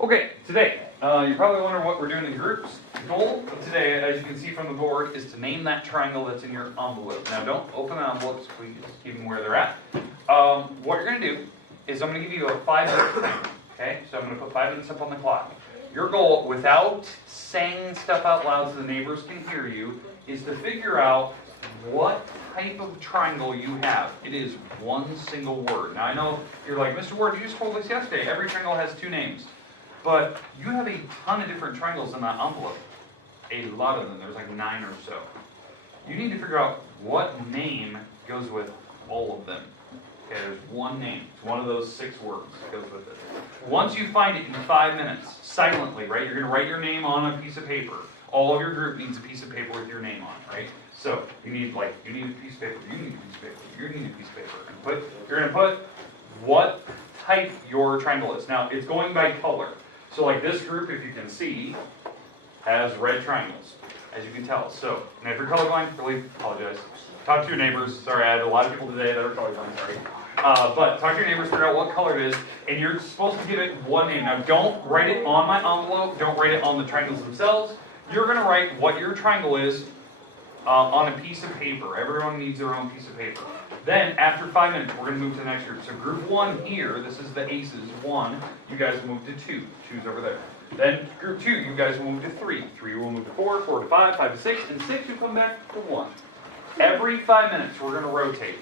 Okay, today, you're probably wondering what we're doing in groups. The goal of today, as you can see from the board, is to name that triangle that's in your envelope. Now don't open the envelopes, please, keep them where they're at. What you're going to do is I'm going to give you a 5-minute timer, okay? So I'm going to put 5 minutes up on the clock. Your goal, without saying stuff out loud so the neighbors can hear you, is to figure out what type of triangle you have. It is one single word. Now I know you're like, Mr. Ward, you just told us yesterday every triangle has 2 names. But you have a ton of different triangles in that envelope. A lot of them. There's like 9 or so. You need to figure out what name goes with all of them. Okay, there's one name. It's one of those 6 words that goes with it. Once you find it in 5 minutes, silently, right? You're going to write your name on a piece of paper. All of your group needs a piece of paper with your name on it, right? So you need a piece of paper, you need a piece of paper, you need a piece of paper. And you're going to put what type your triangle is. Now, it's going by color. So like this group, if you can see, has red triangles, as you can tell. So, and if you're colorblind, really apologize. Talk to your neighbors. Sorry, I had a lot of people today that are colorblind, sorry. But talk to your neighbors, figure out what color it is, and you're supposed to give it one name. Now, don't write it on my envelope. Don't write it on the triangles themselves. You're going to write what your triangle is on a piece of paper. Everyone needs their own piece of paper. Then, after 5 minutes, we're going to move to the next group. So group 1 here, this is the aces, 1. You guys will move to 2. 2's over there. Then group 2, you guys will move to 3. 3 will move to 4, 4 to 5, 5 to 6, and 6 will come back to 1. Every 5 minutes, we're going to rotate.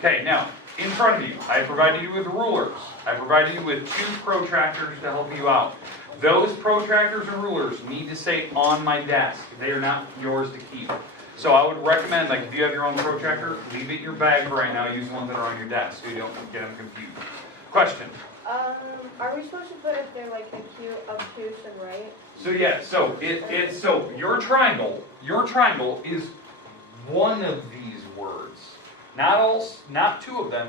Okay, now, in front of you, I provided you with rulers. I provided you with 2 protractors to help you out. Those protractors and rulers need to stay on my desk. They are not yours to keep. So I would recommend, like if you have your own protractor, leave it in your bag for right now. Use ones that are on your desk so you don't get them confused. Question? Are we supposed to put if they're like obtuse and right? So yeah, so so your triangle is one of these words. Not 2 of them,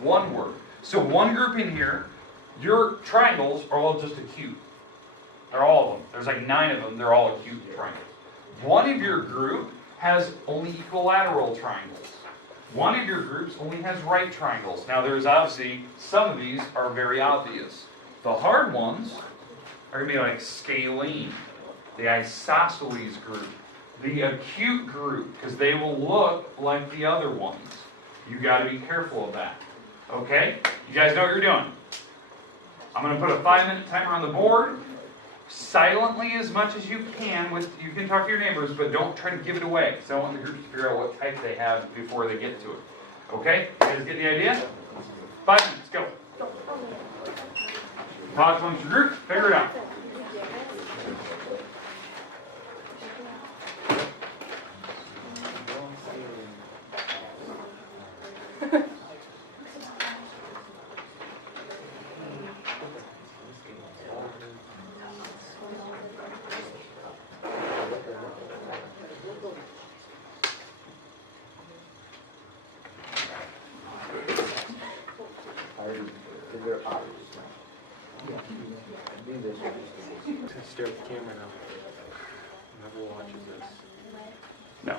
one word. So one group in here, your triangles are all just acute. They're all of them. There's like 9 of them. They're all acute triangles. One of your group has only equilateral triangles. One of your groups only has right triangles. Now there's obviously, some of these are very obvious. The hard ones are going to be like scalene, the isosceles group, the acute group, because they will look like the other ones. You got to be careful of that. Okay? You guys know what you're doing. I'm going to put a 5-minute timer on the board. Silently as much as you can. You can talk to your neighbors, but don't try to give it away. So I want the groups to figure out what type they have before they get to it. Okay? You guys get the idea? 5 minutes, go. Talk amongst your group, figure it out. Stare at the camera now. Whoever watches this. No.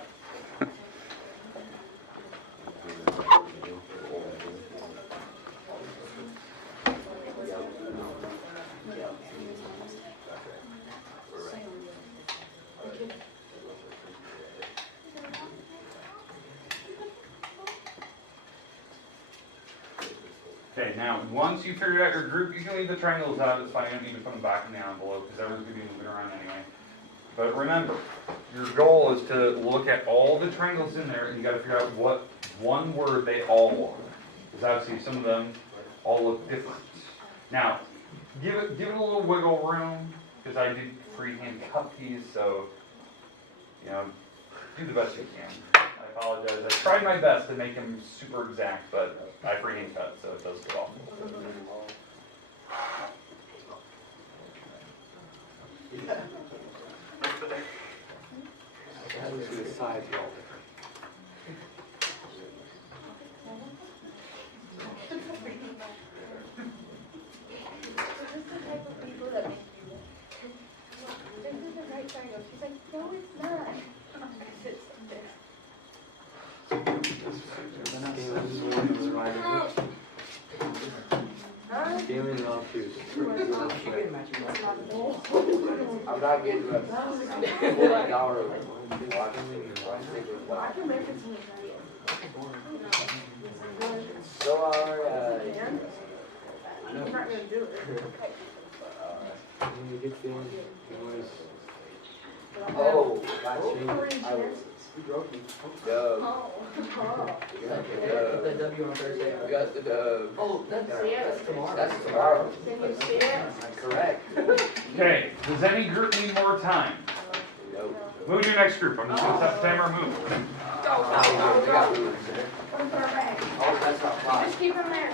Okay, now once you figured out your group, you can leave the triangles out. It's fine. You don't need to put them back in the envelope because everyone's going to be moving around anyway. But remember, your goal is to look at all the triangles in there and you got to figure out what one word they all are. Because obviously some of them all look different. Now, give it a little wiggle room because I did freehand cut these, so do the best you can. I apologize. I tried my best to make them super exact, but I freehand cut, so it does go off. The sides are all different. She's like, no, it's not. Huh? Came in off shoes. She can match you up. I'm not getting a $40. I can make it to So alright. I'm not gonna do it. When you get there, it was. Oh, Got changed. I was. You broke me. Dub. The W on Thursday. We got the dub. Oh, that's tomorrow. That's tomorrow. Can you see it? Correct. Okay, does any group need more time? No. Move to your next group. I'm just gonna set the timer, move. We got moves. Oh, that's not fine. Just keep them there.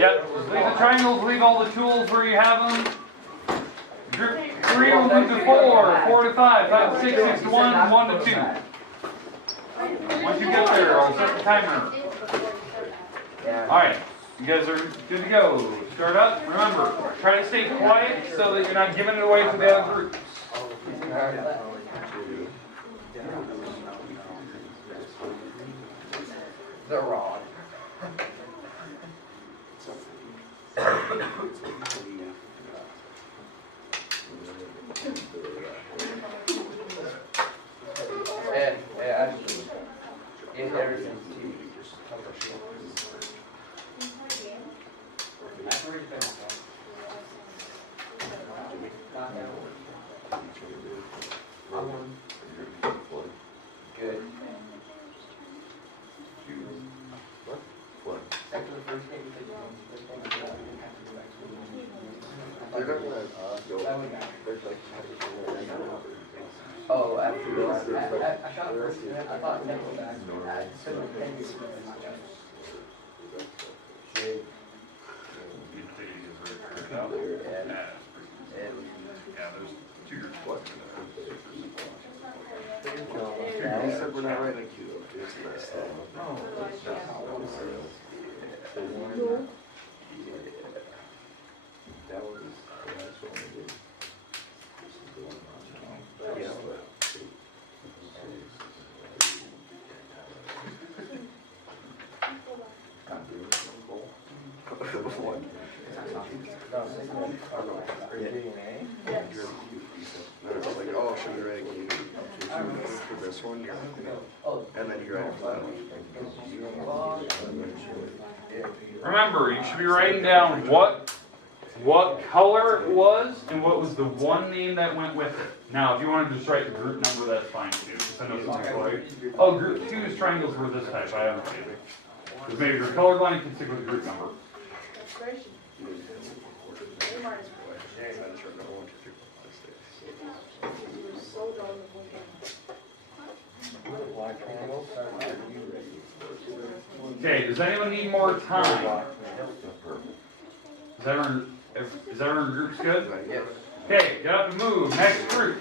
Yep, just leave the triangles, leave all the tools where you have them. Group 3 will move to 4, 4 to 5, 5 to 6, 6 to 1, 1 to 2. Once you get there, I'll set the timer. Alright, you guys are good to go. Start up. Remember, try to stay quiet so that you're not giving it away to the other groups. The rod. And actually, get everything to you. Good. After the first game, oh, after this, I shot first, I thought never back. I couldn't think of it. He said we're not ready. Like, oh, should we write you for this one? And then you write it for that one. Remember, you should be writing down what color it was and what was the one name that went with it. Now, if you want to just write the group number, that's fine too. Because I know some people are like, oh, group 2's triangles were this type. I haven't seen it. Because maybe if you're colorblind, you can stick with the group number. Okay, does anyone need more time? Is everyone groups good? Yes. Okay, get up and move. Next group.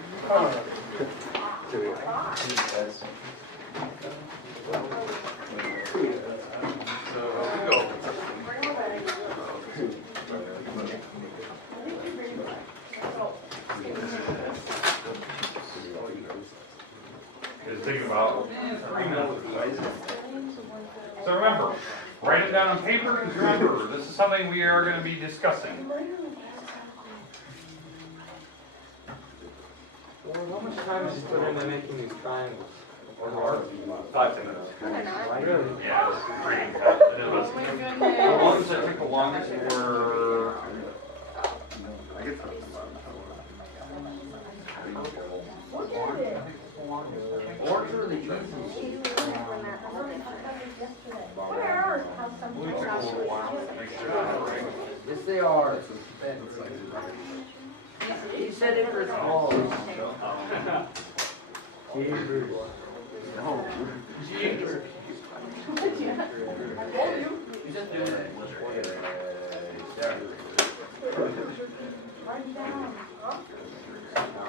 It's taking about 3 minutes. So remember, write it down on paper, because remember, this is something we are going to be discussing. Well, how much time is he put into making these triangles? Or more? 5 to 10 minutes. Really? Yeah, it's pretty fast. It was. The ones that took the longest were. Orange are the easy. We took a little while to make sure that was right. Yes, they are. He said it for his balls. He's just doing it.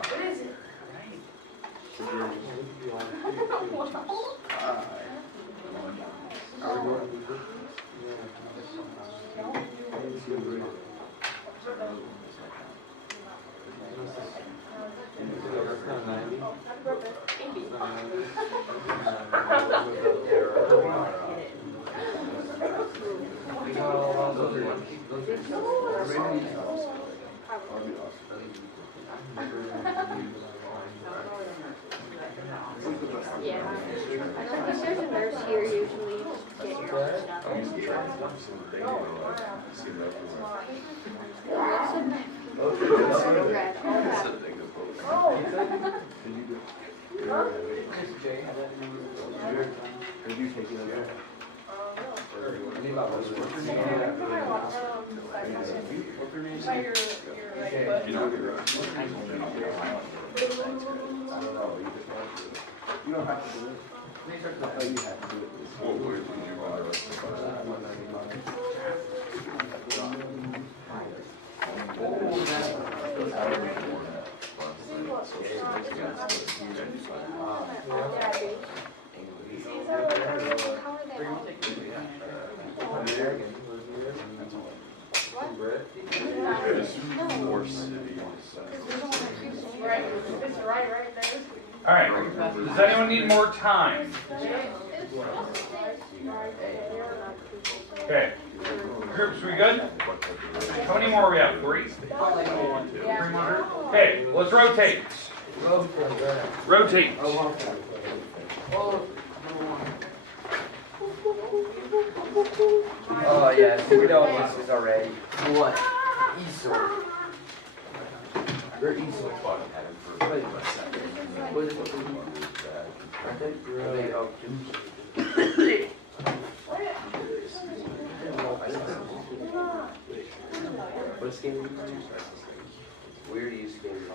What is it? Yeah. I know if there's a nurse here, usually you just get your own stuff. You don't have to do it. I thought you had to do it. Well, where did you want the rest All right, does anyone need more time? Okay, groups, we good? How many more we have? 3? 3 more? Okay, let's rotate. Rotate. Oh, yeah, we know what this is already. What? Esau. They're Esau. What is it? What skin are you playing? Weird use game.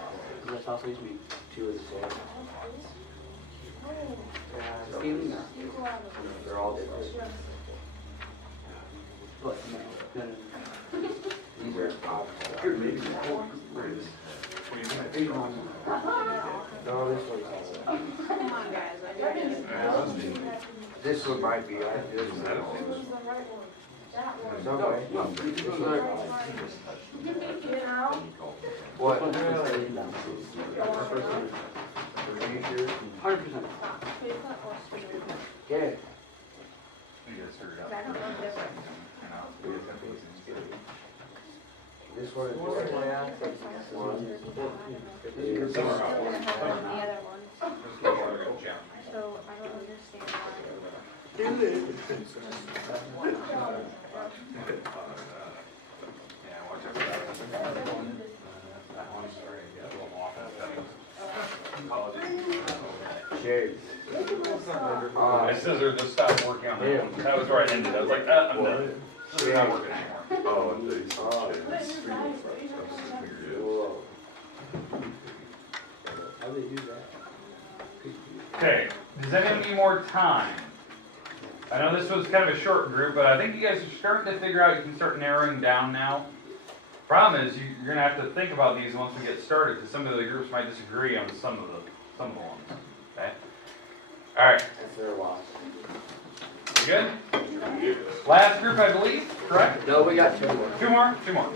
That's also used to be 2 of the same. They're all different. What? No. These are Here, maybe. No, this one's Come on, guys. this one might be like this one. What? Are you sure? 100%. Get it. I don't know the difference. This one is one. The other ones. So I don't understand why. Cheers. My scissors just stopped working on that one. That was where I ended. I was like, I'm done. It's not working anymore. Oh, and they Whoa. How do they do that? Okay, does anyone need more time? I know this was kind of a short group, but I think you guys are starting to figure out you can start narrowing down now. Problem is, you're going to have to think about these once we get started, because some of the groups might disagree on some of the ones. Okay? All right, That's their loss. we good? Last group, I believe, correct? No, we got 2 more. 2 more? 2 more.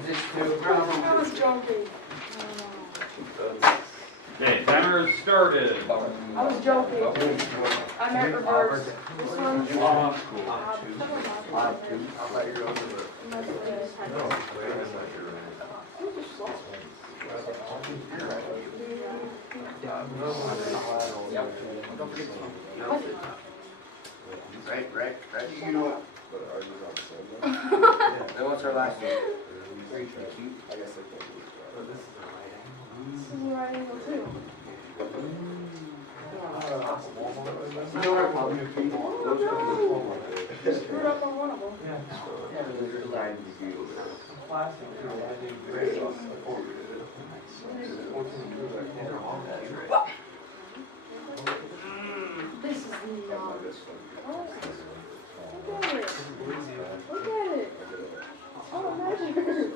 Is this 2? I was joking. Okay, timer has started. I was joking. I meant reverse. This one. I thought you were going to the... Right. You know what? But ours is on the same one. Then what's our last one? I guess I can't do it. This is the right angle too. Screwed up on one of them. This is not. Look at it. Look at it. Oh, measure.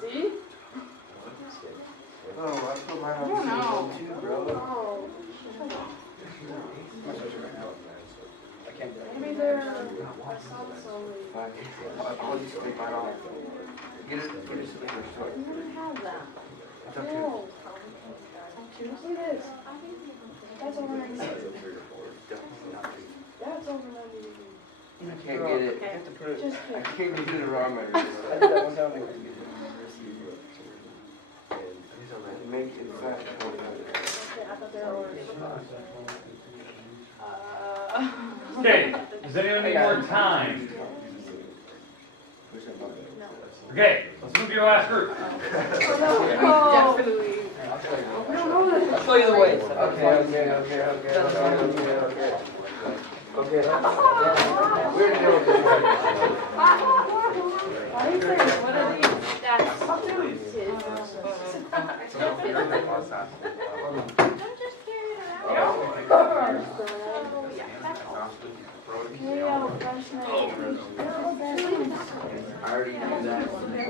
See? Oh, I put mine I don't know. too, bro. Oh. I can't do it. Maybe they're. I saw this already. I'll just take mine off. Get it sticker store. You wouldn't have that. It's up to you. No. Look at this. That's all right. Can't get it. Okay. Have to put it. Just I kidding. can't get it around my wrist. I did that one time. I couldn't get it. And make it fast. I thought they were already. Okay, does anyone need more time? Okay, let's move to your last group. Oh, definitely. I'll show you the way. Okay. Okay. We're doing this right. What are these? That's I'm just carrying it out. I already knew that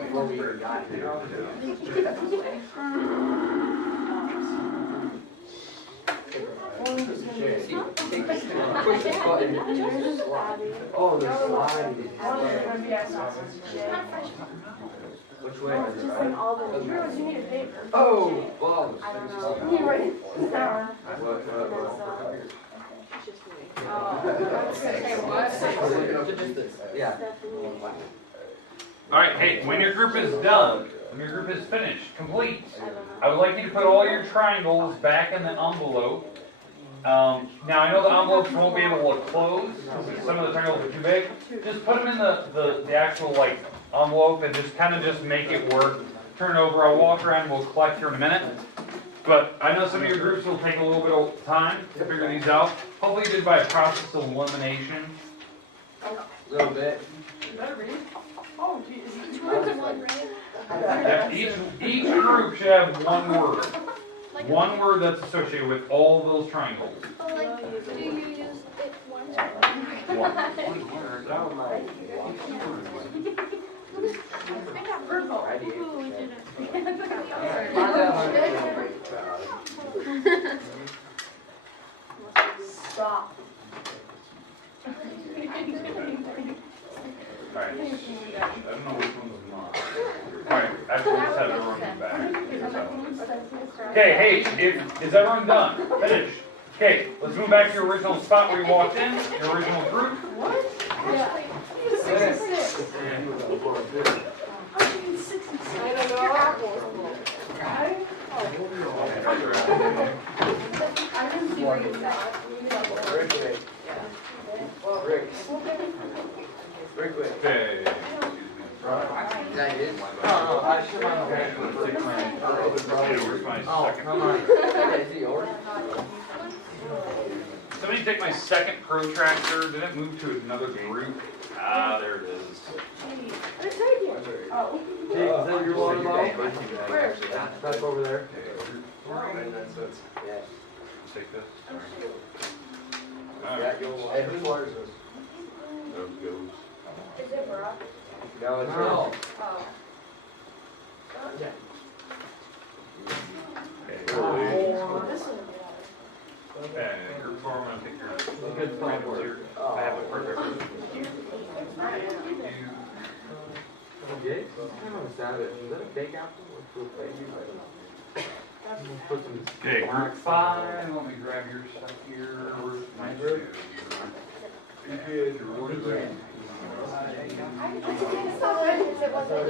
before we even got here. Push this button. Oh, they're sliding. Which way is it, right? Oh, balls. Yeah. All right, hey, when your group is done, when your group is finished, complete, I would like you to put all your triangles back in the envelope. Now, I know the envelopes won't be able to close because some of the triangles are too big. Just put them in the actual, like, envelope and just kind of just make it work. Turn it over, I'll walk around, we'll collect here in a minute. But I know some of your groups will take a little bit of time to figure these out. Hopefully you did by a process of elimination. A little bit. Yeah, each group should have one word. One word that's associated with all of those triangles. Do you use it once? One. I got purple. Ooh, we didn't. Stop. Alright. I don't know which one was mine. Alright, after we just have everyone back. Okay, hey, is everyone done? Finished. Okay, let's move back to your original spot where you walked in, your original group. Yeah. 66. I don't know. I didn't see where you sat. Rick. Okay. Is that it? Oh, I should have. Where's my Oh, second? come on. Is he yours? Somebody take my second protractor. Did it move to another group? Ah, there it is. It's right here. Oh. Jake, is that your water bottle? Where? That's over there. Yeah. Take this. Yeah, Alright. hey, whose water is this? Is it Brock? No, it's No. Oh. This one. Okay, group 4, I'm gonna take your Good plan. here. I have a protractor. Jake? I'm on Savage. Is that a fake apple or true fake? Put some. Okay, group 5, let me grab your stuff here. Where's my two?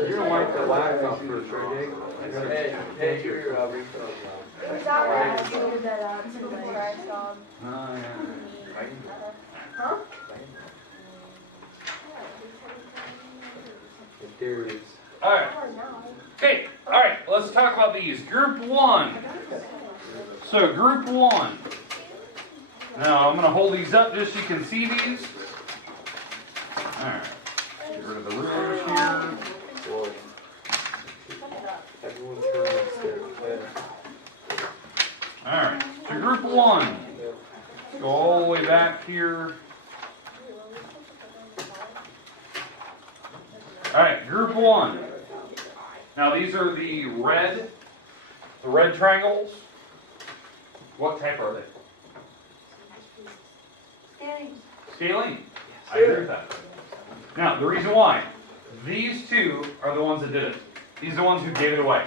You're gonna wipe the wax off first, right, Jake? Hey, your refill. It was that one I figured that out before I saw him. Oh, yeah. Huh? There it is. Alright, Oh, no. okay, alright, let's talk about these. Group 1. So, group 1. Now, I'm going to hold these up just so you can see these. Alright, get rid of the rulers here. Everyone turn upstairs. Alright, so group 1. Go all the way back here. Alright, group 1. Now these are the red triangles. What type are they? Scaling. I agree with that. Now, the reason why, these two are the ones that did it. These are the ones who gave it away.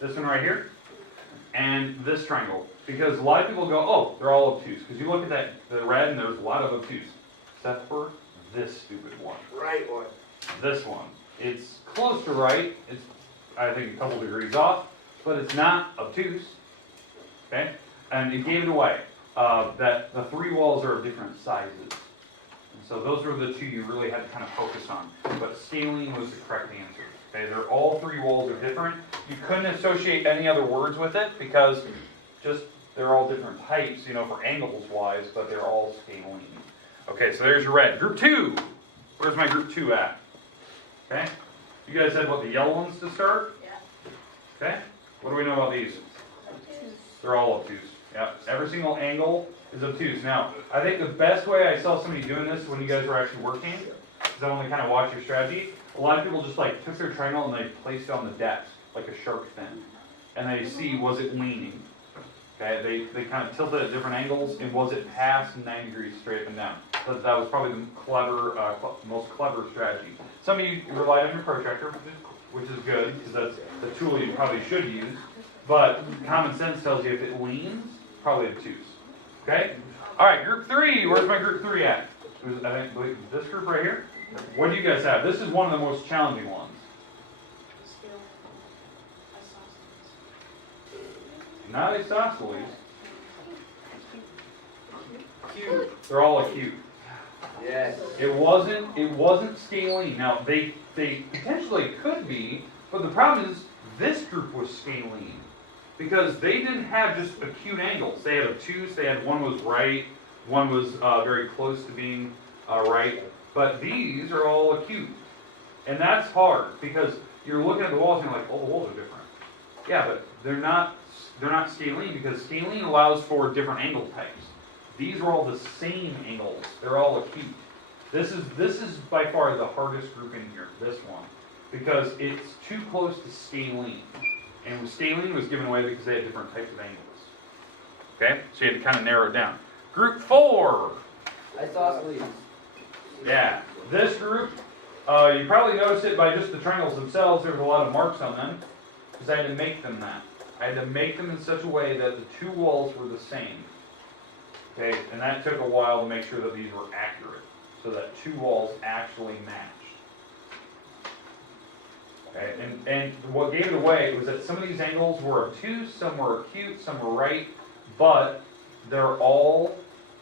This one right here, and this triangle. Because a lot of people go, oh, they're all obtuse. Because you look at that, the red, and there's a lot of obtuse. Except for this stupid one. Right one. This one. It's close to right. It's, I think, a couple degrees off, but it's not obtuse. Okay? And it gave it away. That the three walls are of different sizes. And so those were the two you really had to kind of focus on. But scalene was the correct answer. Okay? They're all three walls are different. You couldn't associate any other words with it because just they're all different types, for angles wise, but they're all scalene. Okay, so there's your red. Group 2. Where's my group 2 at? Okay? You guys said what, the yellow ones to start? Yeah. Okay? What do we know about these? They're all obtuse. Yeah, every single angle is obtuse. Now, I think the best way I saw somebody doing this when you guys were actually working, because I want to kind of watch your strategy, a lot of people just like took their triangle and they placed it on the desk, like a shark fin. And they see, was it leaning? Okay, they kind of tilted at different angles, and was it past 90 degrees straight up and down? So that was probably the most clever strategy. Some of you relied on your protractor, which is good, because that's the tool you probably should use. But common sense tells you if it leans, probably obtuse. Okay? All right, group 3. Where's my group 3 at? I believe this group right here. What do you guys have? This is one of the most challenging ones. Not isosceles. Cute. They're all acute. Yes. It wasn't scalene. Now they potentially could be, but the problem is this group was scalene because they didn't have just acute angles. They had obtuse. They had one was right, one was very close to being right. But these are all acute, and that's hard because you're looking at the walls and you're like, oh, the walls are different. Yeah, but they're not scalene because scalene allows for different angle types. These are all the same angles. They're all acute. This is by far the hardest group in here, this one, because it's too close to scalene. And scalene was given away because they had different types of angles. Okay? So you had to kind of narrow it down. Group 4. Isosceles. Yeah. This group, you probably noticed it by just the triangles themselves. There was a lot of marks on them because I had to make them that. I had to make them in such a way that the two walls were the same. Okay, and that took a while to make sure that these were accurate, so that two walls actually matched. Okay, and what gave it away was that some of these angles were obtuse, some were acute, some were right, but they're all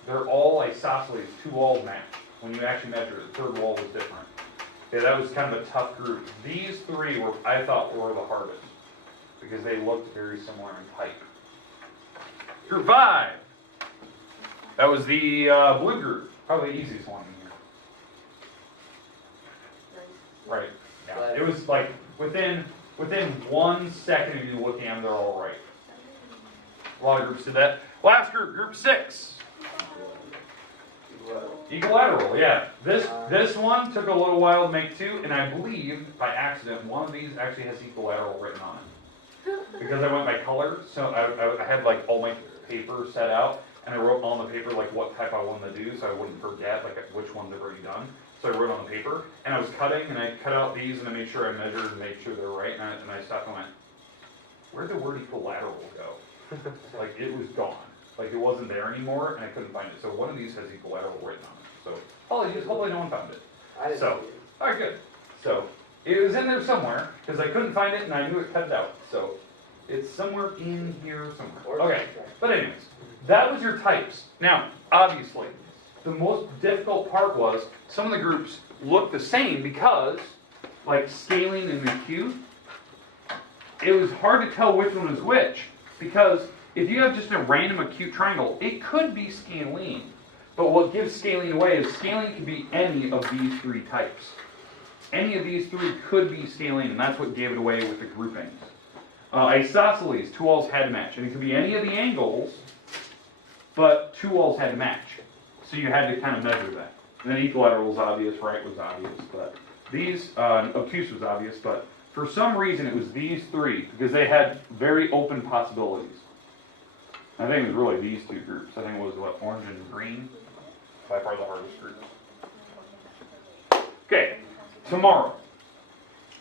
isosceles. Two walls match. When you actually measure it, the third wall was different. Okay, that was kind of a tough group. These three I thought were the hardest, because they looked very similar in type. Group 5. That was the blue group. Probably the easiest one in here. Right. Yeah. It was like within 1 second of you looking at them, they're all right. A lot of groups did that. Last group, group 6. Equilateral, yeah. This one took a little while to make too, and I believe by accident one of these actually has equilateral written on it. Because I went by color, so I had like all my paper set out, and I wrote on the paper like what type I wanted to do, so I wouldn't forget like which ones I've already done. So I wrote on the paper, and I was cutting, and I cut out these, and I made sure I measured and made sure they're right, and I stopped and went, where'd the word equilateral go? Like it was gone. Like it wasn't there anymore, and I couldn't find it. So one of these has equilateral written on it. So hopefully no one found it. I didn't So, see it. all right, good. So it was in there somewhere because I couldn't find it, and I knew it cut it out. So it's somewhere in here somewhere. Okay, but anyways, that was your types. Now, obviously, the most difficult part was some of the groups looked the same because, like scalene and acute, it was hard to tell which one was which because if you have just a random acute triangle, it could be scalene. But what gives scalene away is scalene can be any of these three types. Any of these three could be scalene, and that's what gave it away with the groupings. Isosceles, two walls had to match. And it could be any of the angles, but two walls had to match. So you had to kind of measure that. And then equilateral was obvious, right was obvious, but these, obtuse was obvious, but for some reason it was these three, because they had very open possibilities. I think it was really these two groups. I think it was what, orange and green, by far the hardest groups. Okay, tomorrow,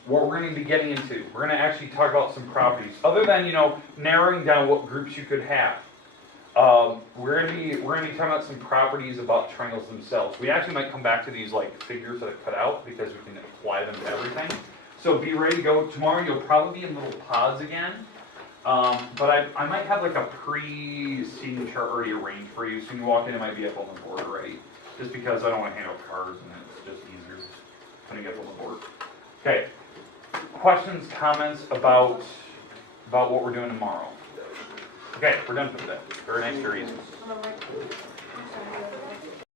what we're going to be getting into, we're going to actually talk about some properties. Other than, narrowing down what groups you could have. We're gonna be talking about some properties about triangles themselves. We actually might come back to these like figures that I cut out because we can apply them to everything. So be ready to go. Tomorrow you'll probably be in little pods again. But I might have like a pre-seating chart already arranged for you. So when you walk in, it might be up on the board already. Just because I don't want to hand out cards and it's just easier putting it up on the board. Okay. Questions, comments about what we're doing tomorrow? Okay, we're done for today. Very nice, very easy.